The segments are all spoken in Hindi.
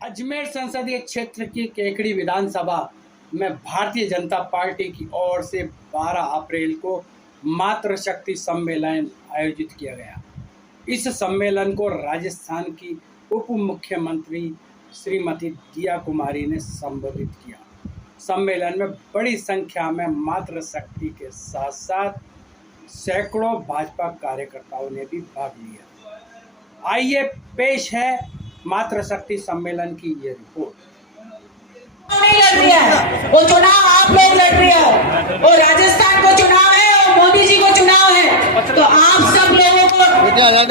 अजमेर संसदीय क्षेत्र की केकड़ी विधानसभा में भारतीय जनता पार्टी की ओर से 12 अप्रैल को मातृशक्ति सम्मेलन आयोजित किया गया। इस सम्मेलन को राजस्थान की उप मुख्यमंत्री श्रीमती दिया कुमारी ने संबोधित किया। सम्मेलन में बड़ी संख्या में मातृशक्ति के साथ साथ सैकड़ों भाजपा कार्यकर्ताओं ने भी भाग लिया। आइए पेश है मातृशक्ति सम्मेलन की ये रिपोर्ट। नहीं लड़ रही है, वो चुनाव आप लोग लड़ रही है। वो राजस्थान को चुनाव है और मोदी जी को चुनाव है, तो आप सब लोगों को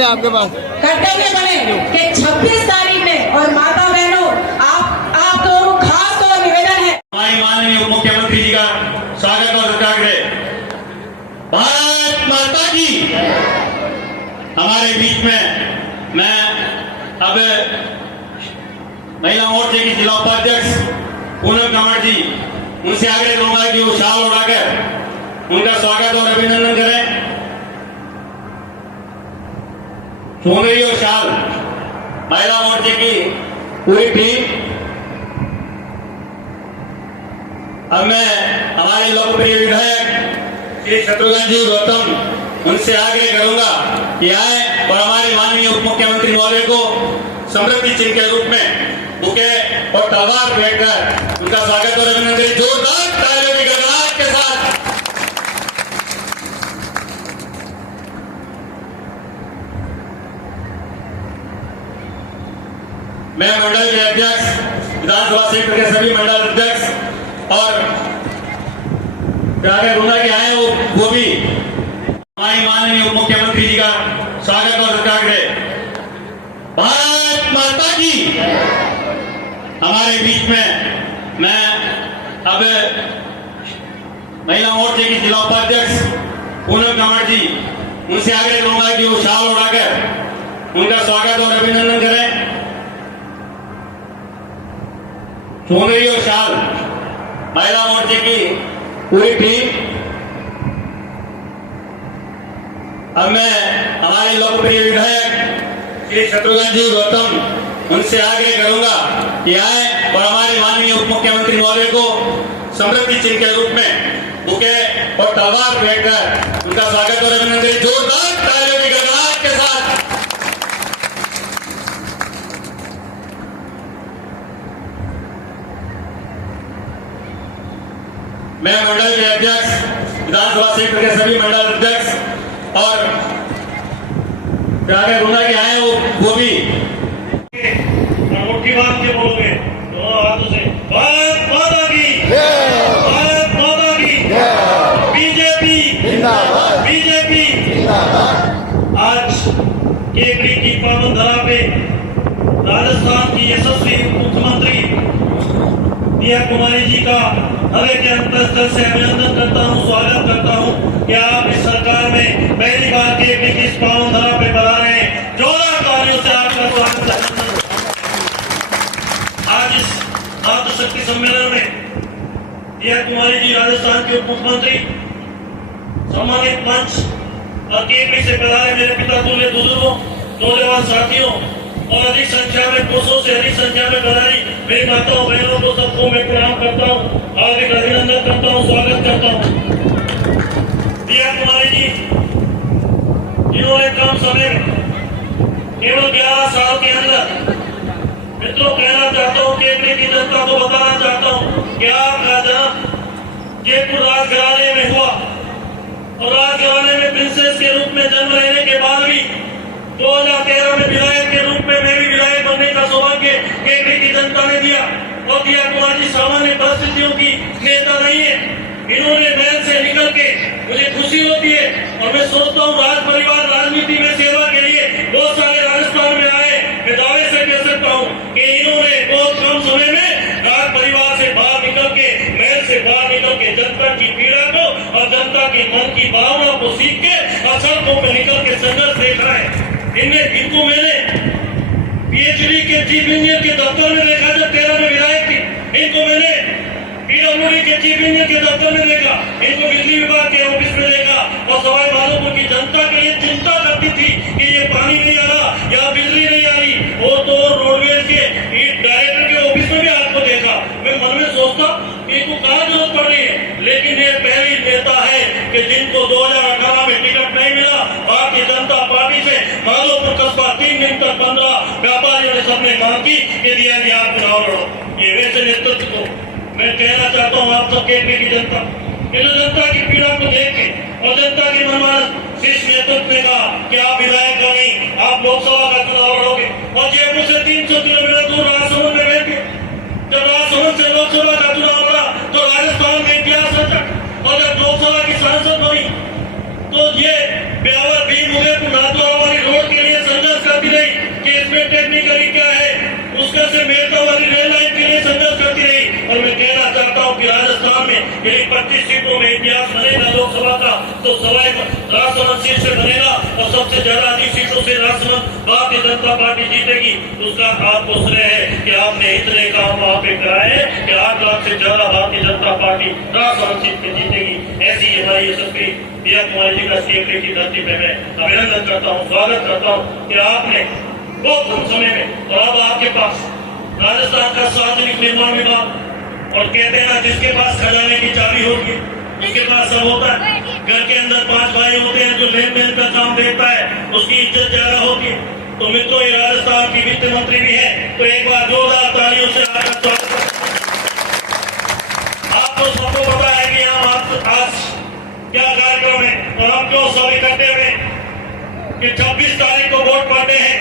आपके पास कर्तव्य बने कि 26 तारीख में। और माता बहनों, आप लोगों को खास तौर निवेदन है, हमारे माननीय उप मुख्यमंत्री जी का स्वागत और सत्याग्रह। भारत माता की। हमारे बीच में मैं अब महिला मोर्चे की जिला उपाध्यक्ष पूनम कंवर जी, उनसे आग्रह करूंगा कि वो शाल उड़ाकर उनका स्वागत और अभिनंदन करें। चुनरी और शाल महिला मोर्चे की पूरी टीम। अब मैं हमारे लोकप्रिय विधायक श्री शत्रुघ्न जी गौतम, उनसे आग्रह करूंगा कि आए और हमारे माननीय उप मुख्यमंत्री महोदय को समृद्धि चिन्ह के रूप में बुके और तलवार भेंटकर उनका स्वागत और अभिनंदन करें। जोरदार तालियों की गड़गड़ाहट के साथ। मैं मंडल के अध्यक्ष, विधानसभा क्षेत्र के सभी मंडल अध्यक्ष और आगे रूना के आए वो भी हमारे माननीय उप मुख्यमंत्री जी का स्वागत और सत्याग्रह। भारत माता की। हमारे बीच में मैं अब महिला मोर्चे की जिला उपाध्यक्ष पूनम कंवर जी, उनसे आग्रह करूंगा कि वो शाल उड़ाकर उनका स्वागत और अभिनंदन करें। चुनरी और शाल महिला मोर्चे की पूरी टीम। अब मैं हमारे लोकप्रिय विधायक श्री शत्रुघ्न जी गौतम, उनसे आग्रह करूंगा कि आए और हमारे माननीय उप मुख्यमंत्री महोदय को समृद्धि चिन्ह के रूप में बुके और तलवार भेंटकर उनका स्वागत और अभिनंदन करें। जोरदार तालियों की गड़गड़ाहट के साथ। मैं मंडल के अध्यक्ष, विधानसभा क्षेत्र के सभी मंडल अध्यक्ष और आगे रूना के आए वो भी मुट्ठी बांध के बोलोगे दोनों हाथों से, भारत माता की, भारत माता की, बीजेपी जिंदाबाद, बीजेपी जिंदाबाद। आज केकड़ी की पावन धरा पे राजस्थान की यशस्वी मुख्यमंत्री दिया कुमारी जी का हृदय के अंतःस्थल से अभिनंदन करता हूँ, स्वागत करता हूँ कि आप इस सरकार में पहली बार केकड़ी की इस पावन धरा पे बना रहे हैं। जोरदार तालियों से आपका स्वागत है। आज इस मातृशक्ति सम्मेलन में दिया कुमारी जी राजस्थान के उप मुख्यमंत्री, सम्मानित मंच और केकड़ी से पधारे मेरे पिता तुल्य बुजुर्गों, नौजवान साथियों और अधिक संख्या में 200 से अधिक संख्या में बधाई मेरी माताओं बहनों को सबको मैं प्रणाम करता हूँ, हार्दिक अभिनंदन करता हूँ, स्वागत करता हूँ। दिया कुमारी जी जिन्होंने कम समय में केवल 11 साल के अंदर, मित्रों कहना चाहता हूँ, केकड़ी की जनता को बताना चाहता हूँ कि आपका जन्म जयपुर राजघराने में हुआ और राजघराने में प्रिंसेस के रूप में जन्म लेने के बाद भी 2013 में विधायक के रूप में मैं भी विधायक बनने का सौभाग्य केकड़ी की जनता ने दिया। और दिया कुमार जी सामान्य परिस्थितियों की नेता नहीं है। इन्होंने महल से निकल के मुझे खुशी होती है और मैं सोचता हूँ राज परिवार राजनीति में सेवा के लिए बहुत सारे राजस्थान में आए। मैं दावे से कह सकता हूँ कि इन्होंने बहुत कम समय में राज परिवार से बाहर निकल के, महल से बाहर निकल के जनता की पीड़ा को और जनता के मन की भावना को सीख के और सड़कों में निकल के संघर्ष देखा है। इनको मैंने पीएचडी के चीफ इंजीनियर के दफ्तर में देखा जब 13 में विधायक थी। इनको मैंने पीडब्ल्यूडी के चीफ इंजीनियर के दफ्तर में देखा, इनको बिजली विभाग के ऑफिस में देखा। और सवाई माधोपुर की जनता के लिए चिंता करती थी कि ये पानी नहीं आ रहा या बिजली नहीं आ रही, वो तो रोडवेज के डायरेक्टर कि जिनको 2018 में टिकट नहीं मिला भारतीय जनता पार्टी से माधोपुर कस्बा 3 दिन तक 15 व्यापारियों ने सबने मांग की कि दिया गया आप चुनाव लड़ो। ये वैसे नेतृत्व को मैं कहना चाहता हूँ आप सब केपी की जनता, ये जो जनता की पीड़ा को देख के और जनता की मनमानस शीर्ष नेतृत्व ने कहा कि आप विधायक का नहीं, आप लोकसभा का चुनाव लड़ोगे और जयपुर से 300 किलोमीटर दूर राजसमंद में बैठ के जब राजसमंद से लोकसभा का चुनाव लड़ा तो राजस्थान में इतिहास रचा और जब लोकसभा की सांसद बनी तो ये ब्यावर भीम उदयपुर नाथद्वारा वाली रोड के लिए संघर्ष करती रही कि इसमें टेक्निकली क्या है, उसका से मेरठा वाली रेल लाइन के लिए संघर्ष करती रही। और मैं कहना चाहता हूँ कि राजस्थान में यदि 25 सीटों में इतिहास बनेगा लोकसभा का तो सवाई राजसमंद सीट से बनेगा और सबसे ज्यादा अधिक सीटों से राजसमंद भारतीय जनता पार्टी जीतेगी। उसका आपको श्रेय है कि आपने इतने काम वहाँ पे कराए कि 8 लाख से ज्यादा भारतीय जनता पार्टी राजसमंद सीट पे जीतेगी। ऐसी हमारी यशस्वी दिया कुमारी जी का सीएमपी की धरती पे मैं अभिनंदन करता हूँ, स्वागत करता हूँ कि आपने बहुत कम समय में और अब आपके पास राजस्थान का सार्वजनिक निर्माण विभाग और कहते हैं ना जिसके पास खजाने की चाबी होगी उसके पास सब होता है। घर के अंदर 5 भाई होते हैं जो लेन देन का काम देखता है उसकी इज्जत ज्यादा होती है। तो मित्रों ये राजस्थान की वित्त मंत्री भी है तो एक बार जोरदार तालियों से आपको सबको पता है कि हम आज क्या कार्यक्रम है और हम क्यों सभी करते हुए कि 26 तारीख को वोट पड़ने हैं,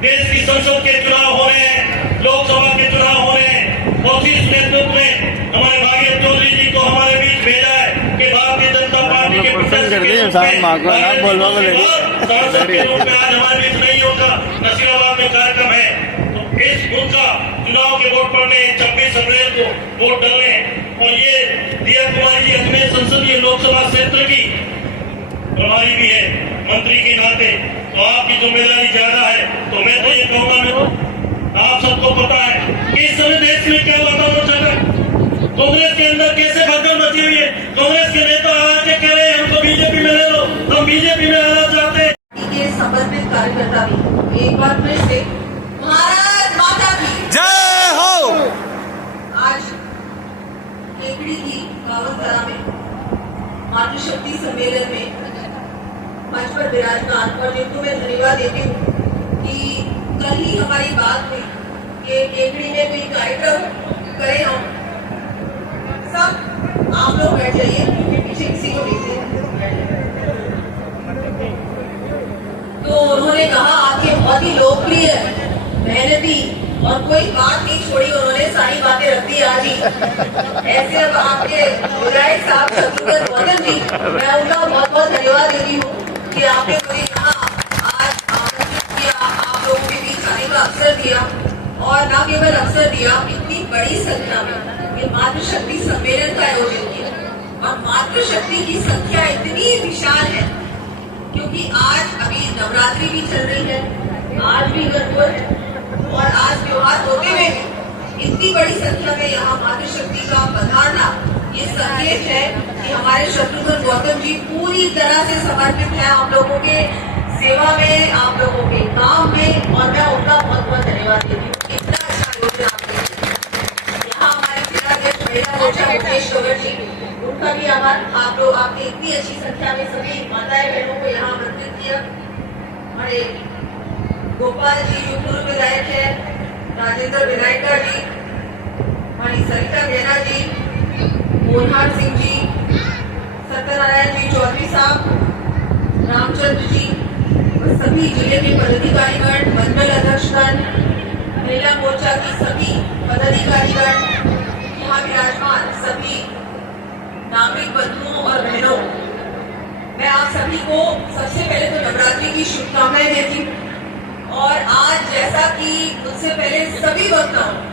देश की संसद के चुनाव हो रहे हैं, लोकसभा के चुनाव हो रहे हैं और इस नेतृत्व में हमारे भाग्य चौधरी जी को हमारे बीच भेजा है कि भारतीय जनता पार्टी के सांसद के रूप में आज हमारे बीच नहीं होगा। नसीराबाद में कार्यक्रम है तो इस उनका चुनाव के वोट पड़ने 26 अप्रैल को वोट डालने और ये दिया कुमारी जी अजमेर संसदीय लोकसभा क्षेत्र की प्रभारी भी है मंत्री के नाते, तो आपकी जिम्मेदारी ज्यादा है। तो मैं तो ये कहूँगा मैं आप सबको पता है कि इस समय देश में क्या वातावरण चल रहा है, कांग्रेस के अंदर कैसे भगदड़ मची हुई है। कांग्रेस के नेता आके कह रहे हैं हमको बीजेपी में ले लो, हम बीजेपी में आना चाहते हैं। के समर्पित कार्यकर्ता भी एक बार फिर से भारत माता की जय हो। आज केकड़ी की कावनकला में मातृशक्ति सम्मेलन में मंच पर विराजमान और जिनको मैं धन्यवाद देती हूँ कि कल ही हमारी बात हुई कि केकड़ी में कोई कार्यक्रम करें हम सब। आप लोग बैठ जाइए, पीछे किसी को देखिए। तो उन्होंने कहा आपके बहुत ही लोकप्रिय मेहनती और कोई बात नहीं छोड़ी, उन्होंने सारी बातें रख दी आज ही। ऐसे अब आपके विधायक साहब शत्रुघ्न गौतम जी, मैं उनका बहुत बहुत धन्यवाद देती हूँ कि आपने मुझे यहाँ आज आमंत्रित किया, आप लोगों के बीच आने का अवसर दिया और न केवल अवसर दिया, इतनी बड़ी संख्या में ये मातृशक्ति सम्मेलन का आयोजन किया। और मातृशक्ति की संख्या इतनी विशाल है क्योंकि आज अभी नवरात्रि भी चल रही है, आज भी गणगौर है और आज त्योहार होते हुए इतनी बड़ी संख्या में यहाँ मातृशक्ति का पधारना ये संकेत है कि हमारे शत्रुघ्न गौतम जी पूरी तरह से समर्पित है आप लोगों के सेवा में, आप लोगों के काम में और मैं उनका बहुत बहुत धन्यवाद देती हूँ। इतना अच्छा आयोजन आपने यहाँ हमारे जिलाध्यक्ष महिला मोर्चा मुकेश कंवर जी, उनका भी आभार। आप लोग आपके इतनी अच्छी संख्या में सभी माताएं बहनों को यहाँ आमंत्रित किया। हमारे गोपाल जी जो पूर्व विधायक है, राजेंद्र विनायकर जी, हमारी सरिता बेना जी, मोहनहार सिंह जी, सत्यनारायण जी चौधरी साहब, रामचंद्र जी और सभी जिले के पदाधिकारीगण, मंडल अध्यक्षगण, महिला मोर्चा की सभी पदाधिकारीगण, यहाँ विराजमान सभी नागरिक बंधुओं और बहनों, मैं आप सभी को सबसे पहले तो नवरात्रि की शुभकामनाएं देती हूँ। और आज जैसा कि मुझसे पहले सभी वक्ताओं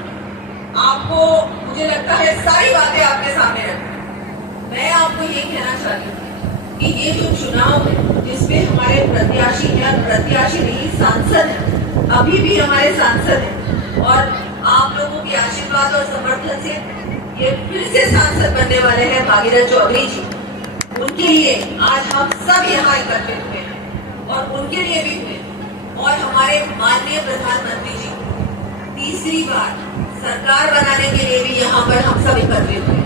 आपको मुझे लगता है सारी बातें आपके सामने रखी, मैं आपको ये कहना चाहती हूँ कि ये जो चुनाव है जिसमें हमारे प्रत्याशी हैं, प्रत्याशी नहीं सांसद हैं, अभी भी हमारे सांसद हैं और आप लोगों के आशीर्वाद और समर्थन से ये फिर से सांसद बनने वाले हैं भागीरथ चौधरी जी। उनके लिए आज हम सब यहाँ एकत्रित हुए हैं और उनके लिए भी हुए और हमारे माननीय प्रधानमंत्री जी तीसरी बार सरकार बनाने के लिए भी यहाँ पर हम सब एकत्रित हुए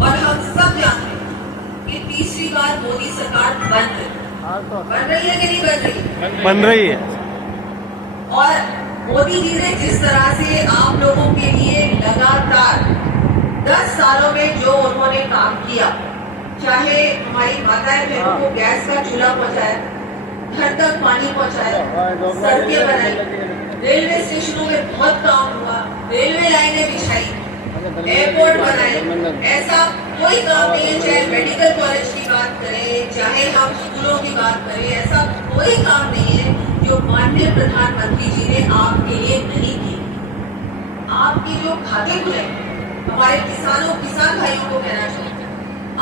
और हम सब जानते हैं कि कि तीसरी बार मोदी सरकार बन रही है कि नहीं बन रही? बन रही है। और मोदी जी ने जिस तरह से आप लोगों के लिए लगातार 10 सालों में जो उन्होंने काम किया, चाहे हमारी माताएं बहनों को गैस का चूल्हा पहुंचाया, घर तक पानी पहुंचाया, सड़कें बनाई, रेलवे स्टेशनों में बहुत काम हुआ, रेलवे लाइनें बिछाई, एयरपोर्ट बनाए, ऐसा कोई काम नहीं है। चाहे मेडिकल कॉलेज की बात करें, चाहे हम स्कूलों की बात करें, ऐसा कोई काम नहीं है जो माननीय प्रधानमंत्री जी ने आपके लिए नहीं किए। आपके जो खाते खुले, हमारे किसान भाइयों को कहना चाहिए,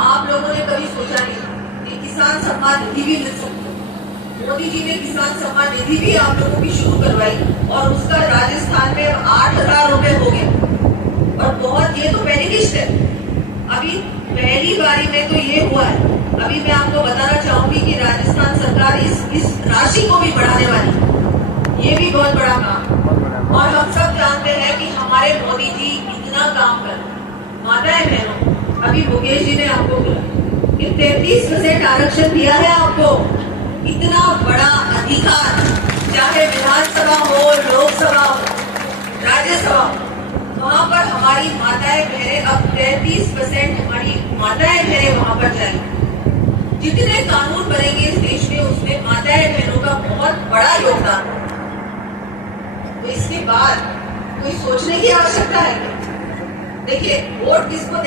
आप लोगों ने कभी सोचा नहीं कि किसान सम्मान निधि भी मिल सकती है। मोदी जी ने किसान सम्मान निधि भी आप लोगों की शुरू करवाई और उसका राजस्थान में 8,000 रुपए हो गए। और बहुत, ये तो पहली किस्त है, अभी पहली बारी में तो ये हुआ है। अभी मैं आपको बताना चाहूंगी कि राजस्थान सरकार इस राशि को भी बढ़ाने वाली है। ये भी बहुत बड़ा काम, और हम सब जानते हैं कि हमारे मोदी जी इतना काम कर, माताएं बहनों, अभी मुकेश जी ने आपको बोला कि 33% आरक्षण दिया है आपको। इतना बड़ा अधिकार, चाहे विधानसभा हो, लोकसभा हो, राज्यसभा हो, वहाँ पर हमारी माताएं बहनें, अब 33% हमारी माताएं बहनें वहाँ पर जाएंगी। जितने कानून बनेंगे इस देश में, उसमें माताएं बहनों का बहुत बड़ा योगदान है। तो इसके बाद कोई सोचने की आवश्यकता है क्या? देखिए, वोट किसको